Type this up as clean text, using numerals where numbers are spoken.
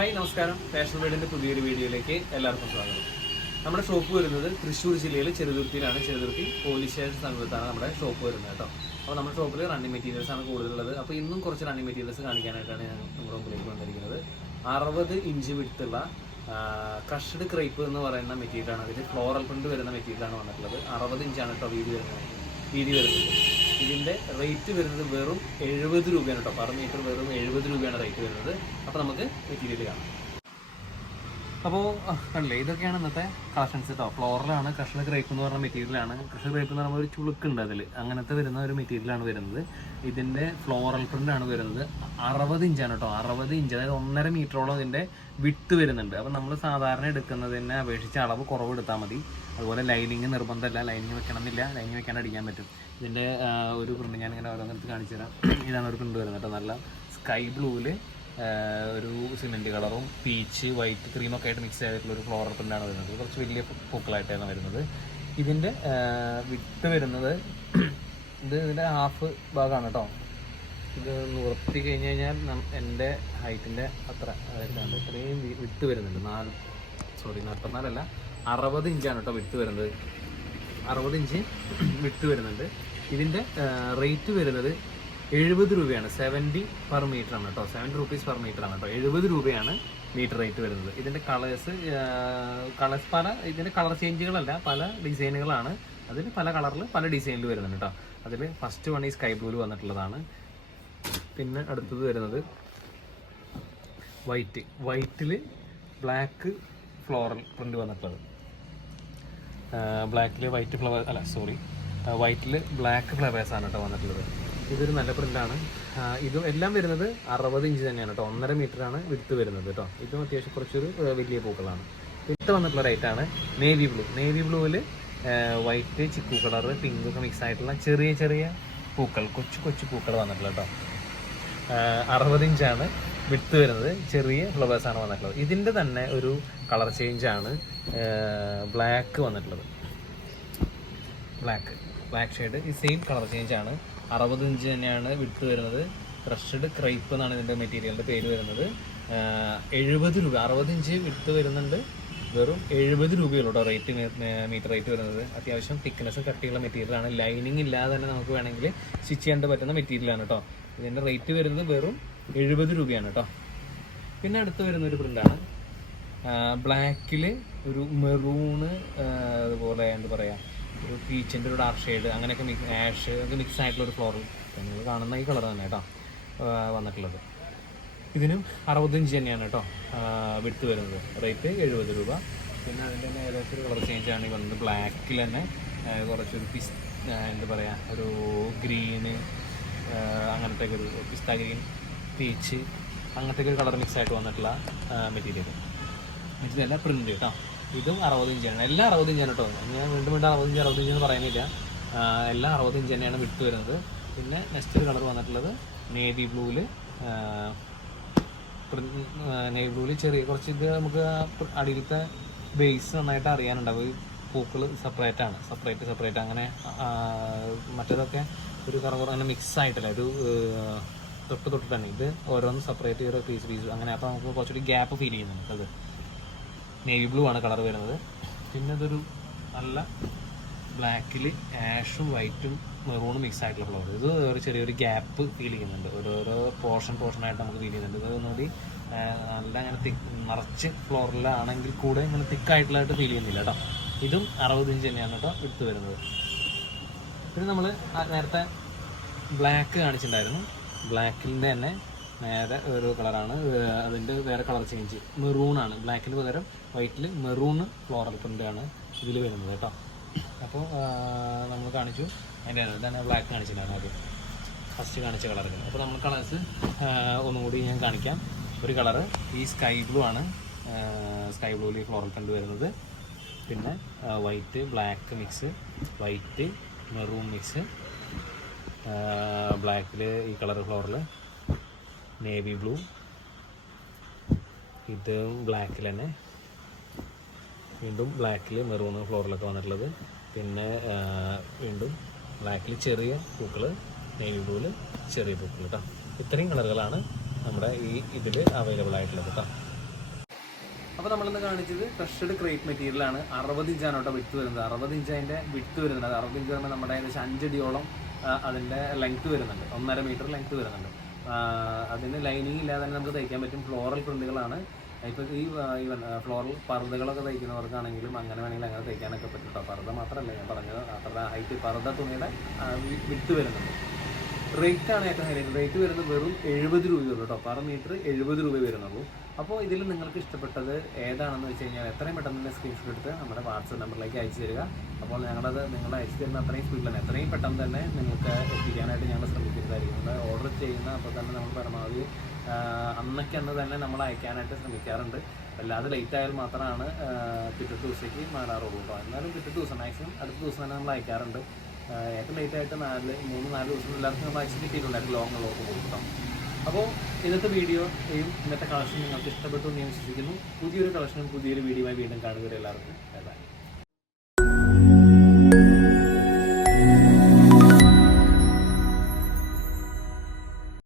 Hi നമസ്കാരം. Fashion വേൾഡിന്റെ പുതിയൊരു വീഡിയോയിലേക്ക് എല്ലാവർക്കും സ്വാഗതം. നമ്മുടെ ഷോപ്പ് വരുന്നത് തൃശ്ശൂർ ജില്ലയിൽ ചെറുതുരുത്തിയിലാണ്. ചെറുതുരുത്തി പോലീസ് സ്റ്റേഷൻ സമീപത്താണ് നമ്മുടെ ഷോപ്പ് വരുന്നത് കേട്ടോ. അപ്പോൾ നമ്മുടെ ഷോപ്പിൽ റണ്ണിങ് മെറ്റീരിയൽസ് ആണ് കൂടുതലുള്ളത്. അപ്പോൾ ഇന്നും കുറച്ച് റണ്ണിങ് മെറ്റീരിയൽസ് കാണിക്കാനായിട്ടാണ് ഞാൻ നമ്മുടെ മുമ്പിലേക്ക് വന്നിരിക്കുന്നത്. 60 ഇഞ്ച് വിടുത്തുള്ള ക്രഷ്ഡ് ക്രേപ്പ് എന്ന് പറയുന്ന മെറ്റീരിയലാണ്. അതിൽ ഫ്ലോറൽ പ്രിന്റ് വരുന്ന മെറ്റീരിയലാണ് വന്നിട്ടുള്ളത്. 60 ഇഞ്ചാണ് കേട്ടോ വീതി വരുന്നത്. ഇതിൻ്റെ റേറ്റ് വരുന്നത് വെറും 70 രൂപയാണ് കേട്ടോ. പെർ മീറ്റർ വെറും 70 രൂപയാണ് റേറ്റ് വരുന്നത്. അപ്പോൾ നമുക്ക് മെറ്റീരിയൽ കാണാം. അപ്പോൾ കണ്ടില്ലേ, ഇതൊക്കെയാണ് ഇന്നത്തെ കളക്ഷൻസ് കേട്ടോ. ഫ്ലോറലാണ്. ക്രഷ്ഡ് ക്രേപ്പ് എന്ന് പറഞ്ഞ മെറ്റീരിയലാണ്. ക്രഷ്ഡ് ക്രേപ്പ് എന്ന് പറയുമ്പോൾ ഒരു ചുളുക്കുണ്ട് അതിൽ, അങ്ങനത്തെ വരുന്ന ഒരു മെറ്റീരിയലാണ് വരുന്നത്. ഇതിൻ്റെ ഫ്ലോറൽ പ്രിൻ്റ് ആണ് വരുന്നത്. 60 ഇഞ്ചാണ് കേട്ടോ. 60 ഇഞ്ച്, അതായത് 1.5 മീറ്ററോളം ഇതിൻ്റെ വിട്ട് വരുന്നുണ്ട്. അപ്പോൾ നമ്മൾ സാധാരണ എടുക്കുന്നതിനെ അപേക്ഷിച്ച് അളവ് കുറവ് എടുത്താൽ മതി. അതുപോലെ ലൈനിങ് നിർബന്ധമല്ല, ലൈനിങ് വെക്കണമെന്നില്ല, ലൈനിങ് വെക്കാൻ അടിക്കാൻ പറ്റും. ഇതിൻ്റെ ഒരു പ്രിൻ്റ് ഞാനിങ്ങനെ ഓരോന്നിടത്ത് കാണിച്ചു തരാം. ഇതാണ് ഒരു പ്രിൻ്റ് വരുന്നത് കേട്ടോ. നല്ല സ്കൈ ബ്ലൂവിൽ ഒരു സിമെൻറ്റ് കളറും പീച്ച് വൈറ്റ് ക്രീമൊക്കെ ആയിട്ട് മിക്സ് ചെയ്തിട്ടുള്ള ഒരു ഫ്ലോറൽ പ്രിൻ്റാണ് വരുന്നത്. കുറച്ച് വലിയ പൂക്കളായിട്ടാണ് വരുന്നത്. ഇതിൻ്റെ വിട്ട് വരുന്നത് ഇതിൻ്റെ ഹാഫ് ഭാഗമാണ് കേട്ടോ. ഇത് നിർത്തി കഴിഞ്ഞ് കഴിഞ്ഞാൽ എൻ്റെ ഹൈറ്റിൻ്റെ അത്ര ഇത്രയും വിട്ട് വരുന്നുണ്ട്. 44 60 ഇഞ്ചാണ് കേട്ടോ വിട്ട് വരുന്നത്. 60 ഇഞ്ച് വിട്ട് വരുന്നുണ്ട്. ഇതിൻ്റെ റേറ്റ് വരുന്നത് 70 രൂപയാണ്. 70 പെർ മീറ്റർ ആണ് കേട്ടോ. 70 റുപ്പീസ് പെർ മീറ്റർ ആണ് കേട്ടോ. 70 രൂപയാണ് മീറ്റർ റേറ്റ് വരുന്നത്. ഇതിൻ്റെ കളേഴ്സ് പല ഇതിൻ്റെ കളർ ചേഞ്ചുകളല്ല, പല ഡിസൈനുകളാണ്. അതിൽ പല കളറിൽ പല ഡിസൈനിൽ വരുന്നുണ്ട് കേട്ടോ. അതിൽ ഫസ്റ്റ് വൺ ഈ സ്കൈ ബ്ലൂവിൽ വന്നിട്ടുള്ളതാണ്. പിന്നെ അടുത്തത് വരുന്നത് വൈറ്റിൽ ബ്ലാക്ക് ഫ്ലോറൽ പ്രിൻ്റ് വന്നിട്ടുള്ളത്. ബ്ലാക്കിൽ വൈറ്റ് ഫ്ലവർ വൈറ്റിൽ ബ്ലാക്ക് ഫ്ലവേഴ്സാണ് കേട്ടോ വന്നിട്ടുള്ളത്. ഇതൊരു നല്ല പ്രിൻ്റാണ്. ഇതും എല്ലാം വരുന്നത് 60 ഇഞ്ച് തന്നെയാണ് കേട്ടോ. 1.5 മീറ്ററാണ് വിടുത്ത് വരുന്നത് കേട്ടോ. ഇതും അത്യാവശ്യം കുറച്ചൊരു വലിയ പൂക്കളാണ്. പിന്നെ വന്നിട്ടുള്ള റേറ്റാണ് നേവി ബ്ലൂവിൽ വൈറ്റ് ചിക്കു കളർ പിങ്ക് ഒക്കെ മിക്സ് ആയിട്ടുള്ള ചെറിയ പൂക്കൾ, കൊച്ചു പൂക്കൾ വന്നിട്ടുള്ളത് കേട്ടോ. 60 ഇഞ്ചാണ് വിടുത്ത് വരുന്നത്. ചെറിയ ഫ്ലവേഴ്സാണ് വന്നിട്ടുള്ളത്. ഇതിൻ്റെ തന്നെ ഒരു കളർ ചേഞ്ചാണ് ബ്ലാക്ക് വന്നിട്ടുള്ളത്. ബ്ലാക്ക് ഷെയ്ഡ് ഈ സെയിം കളർ ചേഞ്ചാണ്. 60 ഇഞ്ച് തന്നെയാണ് വിടുത്ത് വരുന്നത്. ക്രഷ്ഡ് ക്രേപ്പ് എന്നാണ് ഇതിൻ്റെ മെറ്റീരിയലിൻ്റെ പേര് വരുന്നത്. 70 രൂപ. 60 ഇഞ്ച് വിടുത്ത് വരുന്നുണ്ട്. വെറും 70 രൂപയുള്ളൂ കേട്ടോ റേറ്റ്, മീറ്റർ റേറ്റ് വരുന്നത്. അത്യാവശ്യം തിക്നെസ്സും കട്ടിയുള്ള മെറ്റീരിയലാണ്. ലൈനിങ് ഇല്ലാതെ തന്നെ നമുക്ക് വേണമെങ്കിൽ സ്റ്റിച്ച് ചെയ്യാൻ പറ്റുന്ന മെറ്റീരിയലാണ് കേട്ടോ. ഇതിൻ്റെ റേറ്റ് വരുന്നത് വെറും 70 രൂപയാണ് കേട്ടോ. പിന്നെ അടുത്ത് വരുന്നൊരു പ്രിൻ്റാണ് ബ്ലാക്കിൽ ഒരു മെറൂണ്, അതുപോലെ എന്താ പറയുക, ഒരു പീച്ചിൻ്റെ ഒരു ഡാർക്ക് ഷെയ്ഡ്, അങ്ങനെയൊക്കെ ആഷ് ഒക്കെ മിക്സ് ആയിട്ടുള്ള ഒരു ഫ്ലോറൽ. നിങ്ങൾ കാണുന്ന ഈ കളർ തന്നെ കേട്ടോ വന്നിട്ടുള്ളത്. ഇതിനും 60 ഇഞ്ച് തന്നെയാണ് കേട്ടോ വിടുത്ത് വരുന്നത്. റേറ്റ് 70 രൂപ. പിന്നെ അതിൻ്റെ തന്നെ ഏകദേശം ഒരു കളർ ചേഞ്ചാണ് ഈ വന്നത്. ബ്ലാക്കിൽ തന്നെ കുറച്ചൊരു എന്താ പറയുക, ഒരു ഗ്രീന്, അങ്ങനത്തെ ഒരു പിസ്ത ഗ്രീൻ, പീച്ച്, അങ്ങനത്തെ ഒരു കളർ മിക്സ് ആയിട്ട് വന്നിട്ടുള്ള മെറ്റീരിയൽ. ഇതല്ല പ്രിൻ്റ് കേട്ടോ. ഇതും 60 ഇഞ്ചാണ്. എല്ലാം 60 ഇഞ്ചാണ് കേട്ടോ. ഞാൻ വീണ്ടും 60 ഇഞ്ച് എന്ന് പറയുന്നില്ല. എല്ലാം 60 ഇഞ്ച് തന്നെയാണ് വിട്ട് വരുന്നത്. പിന്നെ നെക്സ്റ്റ് ഒരു കളർ വന്നിട്ടുള്ളത് നേവി ബ്ലൂവിൽ ചെറിയ കുറച്ച് ഇത് നമുക്ക് അടിയിലത്തെ ബേസ് നന്നായിട്ട് അറിയാനുണ്ടാവും. പൂക്കൾ സെപ്പറേറ്റ് അങ്ങനെ. മറ്റേതൊക്കെ ഒരു കളർ അങ്ങനെ മിക്സ് ആയിട്ടല്ല, ഇത് തൊട്ട് തന്നെ. ഇത് ഓരോന്നും സെപ്പറേറ്റ് ഓരോ പീസ് അങ്ങനെ. അപ്പോൾ നമുക്ക് കുറച്ചുകൂടി ഗ്യാപ്പ് ഫീൽ ചെയ്യുന്നുണ്ട്. അത് നേവി ബ്ലൂ ആണ് കളർ വരുന്നത്. പിന്നെ ഇതൊരു നല്ല ബ്ലാക്കിൽ ആഷും വൈറ്റും മെറൂണും മിക്സ് ആയിട്ടുള്ള ഫ്ലവർ. ഇത് ഒരു ചെറിയൊരു ഗ്യാപ്പ് ഫീൽ ചെയ്യുന്നുണ്ട്. ഓരോരോ പോർഷനായിട്ട് നമുക്ക് ഫീൽ ചെയ്യുന്നുണ്ട്. ഇത് ഒന്നുകൂടി നല്ല അങ്ങനെ നിറച്ച് ഫ്ലോറിലാണെങ്കിൽ കൂടെ ഇങ്ങനെ തിക്കായിട്ടുള്ളതായിട്ട് ഫീൽ ചെയ്യുന്നില്ല കേട്ടോ. ഇതും 60 ഇഞ്ച് തന്നെയാണ് കേട്ടോ എടുത്ത് വരുന്നത്. പിന്നെ നമ്മൾ നേരത്തെ ബ്ലാക്ക് കാണിച്ചിട്ടുണ്ടായിരുന്നു. ബ്ലാക്കിൻ്റെ തന്നെ നേരെ ഒരു കളറാണ്. അതിൻ്റെ വേറെ കളർ ചേഞ്ച് മെറൂണാണ്. ബ്ലാക്കിന് പകരം വൈറ്റിൽ മെറൂൺ ഫ്ലോറൽ പ്രിൻ്റാണ് ഇതിൽ വരുന്നത് കേട്ടോ. അപ്പോൾ നമ്മൾ കാണിച്ചു അതിൻ്റെ തന്നെ ബ്ലാക്ക് കാണിച്ചിട്ടുണ്ടായിരുന്നു ആദ്യം ഫസ്റ്റ് കാണിച്ച കളറിൽ. അപ്പോൾ നമ്മൾ കളേഴ്സ് ഒന്നുകൂടി ഞാൻ കാണിക്കാം. ഒരു കളറ് ഈ സ്കൈ ബ്ലൂ ആണ്. സ്കൈ ബ്ലൂവിൽ ഫ്ലോറൽ പ്രിൻ്റ് വരുന്നത്. പിന്നെ white black mix, white maroon mix, ബ്ലാക്കിൽ ഈ കളർ ഫ്ലോറിൽ നേവി ബ്ലൂ, ഇത് ബ്ലാക്കിൽ തന്നെ വീണ്ടും ബ്ലാക്കിൽ മെറൂൺ ഫ്ലോറിലൊക്കെ വന്നിട്ടുള്ളത്. പിന്നെ വീണ്ടും ബ്ലാക്കിൽ ചെറിയ പൂക്കൾ, നേവി ബ്ലൂവിൽ ചെറിയ പൂക്കൾ കേട്ടോ. ഇത്രയും കളറുകളാണ് നമ്മുടെ ഈ ഇതിൽ അവൈലബിൾ ആയിട്ടുള്ളത് കേട്ടോ. അപ്പോൾ നമ്മളിന്ന് കാണിച്ചത് ക്രഷ്ഡ് ക്രേപ്പ് മെറ്റീരിയലാണ്. 60 ഇഞ്ചാണ് കേട്ടോ വിട്ട് വരുന്നത്. 60 ഇഞ്ച് അതിൻ്റെ വിട്ട് വരുന്നുണ്ട്. അത് 60 ഇഞ്ച് പറയുമ്പോൾ നമ്മുടെ ഏകദേശം 5 അടിയോളം അതിൻ്റെ ലെങ്ത്ത് വരുന്നുണ്ട്. 1.5 മീറ്റർ ലെങ്ത്ത് വരുന്നുണ്ട്. അതിന് ലൈനിങ് ഇല്ലാതെ തന്നെ നമുക്ക് തയ്ക്കാൻ പറ്റും. ഫ്ലോറൽ പ്രിന്റുകളാണ്. ഇപ്പോൾ ഈ ഈവൻ ഫ്ലോറൽ പർദ്ദകളൊക്കെ തയ്ക്കുന്നവർക്കാണെങ്കിലും അങ്ങനെ വേണമെങ്കിൽ അങ്ങനെ തയ്ക്കാനൊക്കെ പറ്റും കേട്ടോ. പർദ്ദ മാത്രമല്ല ഞാൻ പറഞ്ഞത്, അത്ര ഹൈറ്റ് പർദ്ദ തുണിയുടെ വിട്ട് വരുന്നുണ്ട്. റേറ്റാണ് ഏറ്റവും ഹൈലൈറ്റ്. റേറ്റ് വരുന്നത് വെറും 70 രൂപയുള്ളൂ കേട്ടോ. പെർ മീറ്റർ 70 രൂപ വരുന്നുള്ളൂ. അപ്പോൾ ഇതിൽ നിങ്ങൾക്ക് ഇഷ്ടപ്പെട്ടത് ഏതാണെന്ന് വെച്ച് കഴിഞ്ഞാൽ എത്രയും പെട്ടെന്ന് തന്നെ സ്ക്രീൻഷോട്ട് എടുത്ത് നമ്മുടെ വാട്സപ്പ് നമ്പറിലേക്ക് അയച്ചു തരിക. അപ്പോൾ ഞങ്ങളത് നിങ്ങൾ അയച്ചു തരുന്ന അത്രയും സ്പീഡിൽ തന്നെ എത്രയും പെട്ടെന്ന് തന്നെ നിങ്ങൾക്ക് എത്തിക്കാനായിട്ട് ഞങ്ങൾ ശ്രമിക്കുന്നതായിരിക്കും. നമ്മൾ ഓർഡർ ചെയ്യുന്ന അപ്പോൾ തന്നെ നമ്മൾ പരമാവധി അന്ന് തന്നെ നമ്മൾ അയക്കാനായിട്ട് ശ്രമിക്കാറുണ്ട്. അല്ലാതെ ലേറ്റ് ആയാൽ മാത്രമാണ് പിറ്റത്തെ ദിവസത്തേക്ക് മാറാറുള്ളൂ കേട്ടോ. എന്നാലും പിറ്റത്തെ ദിവസം മാക്സിമം അടുത്ത ദിവസം തന്നെ നമ്മൾ അയക്കാറുണ്ട്. ഏറ്റവും ലേറ്റ് ആയിട്ട് 3-4 ദിവസം എല്ലാവർക്കും നമ്മൾ അയച്ചു കിട്ടിയിട്ടുണ്ടായിരുന്നു ലോങ് ഉള്ളവർക്ക് കൊടുക്കാം. അപ്പോൾ ഇന്നത്തെ വീഡിയോയും ഇന്നത്തെ കളക്ഷൻ നിങ്ങൾക്ക് ഇഷ്ടപ്പെട്ടു എന്ന് ഞാൻ വിശ്വസിക്കുന്നു. പുതിയൊരു കളക്ഷനും പുതിയൊരു വീഡിയോയുമായി വീണ്ടും കാണുക. എല്ലാവർക്കും ബൈ.